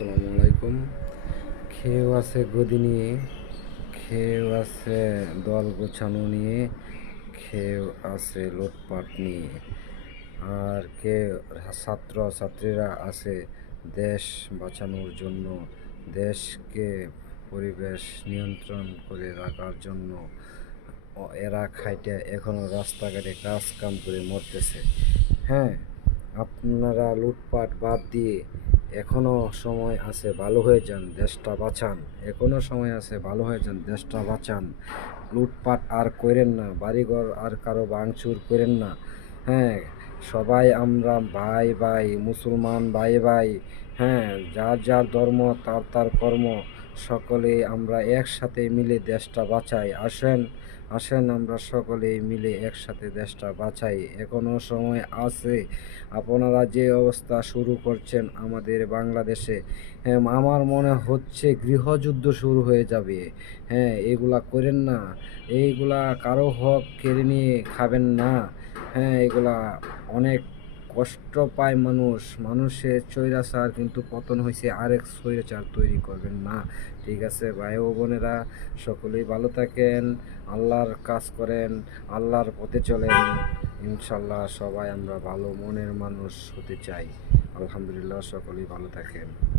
আসসালামু আলাইকুম। খেয়েও আছে গদি নিয়ে খেয়েও আছে দল গোছানো নিয়ে খেয়েও আছে লুটপাট নিয়ে। আর কে ছাত্র ছাত্রীরা আছে দেশ বাঁচানোর জন্য, দেশকে পরিবেশ নিয়ন্ত্রণ করে রাখার জন্য। এরা খাইটে এখনও রাস্তাঘাটে কাজ কাম করে মরতেছে। হ্যাঁ আপনারা লুটপাট বাদ দিয়ে এখনও সময় আছে, ভালো হয়ে যান, দেশটা বাঁচান। এখনও সময় আছে, ভালো হয়ে যান, দেশটা বাঁচান। লুটপাট আর করেন না, বাড়িঘর আর কারও ভাঙচুর করেন না। হ্যাঁ সবাই আমরা ভাই ভাই, মুসলমান ভাই ভাই। হ্যাঁ যার যার ধর্ম, তার তার কর্ম সকলে আমরা একসাথে মিলে দেশটা বাঁচাই। আসেন আসেন, আমরা সকলেই মিলে একসাথে দেশটা বাঁচাই। এখনও সময় আছে। আপনারা যে অবস্থা শুরু করছেন আমাদের বাংলাদেশে হ্যাঁ আমার মনে হচ্ছে গৃহযুদ্ধ শুরু হয়ে যাবে। হ্যাঁ এগুলা করেন না। এইগুলা কারও হক কেড়ে নিয়ে খাবেন না। হ্যাঁ এগুলা অনেক কষ্ট পায় মানুষ। মানুষের চৈরাচার কিন্তু পতন হয়েছে, আরেক স্বৈরাচার তৈরি করবেন না। ঠিক আছে, ভাই ও বোনেরা, সকলেই ভালো থাকেন, আল্লাহর কাজ করেন, আল্লাহর পথে চলেন। ইনশাল্লাহ সবাই আমরা ভালো মনের মানুষ হতে চাই। আলহামদুলিল্লাহ, সকলেই ভালো থাকেন।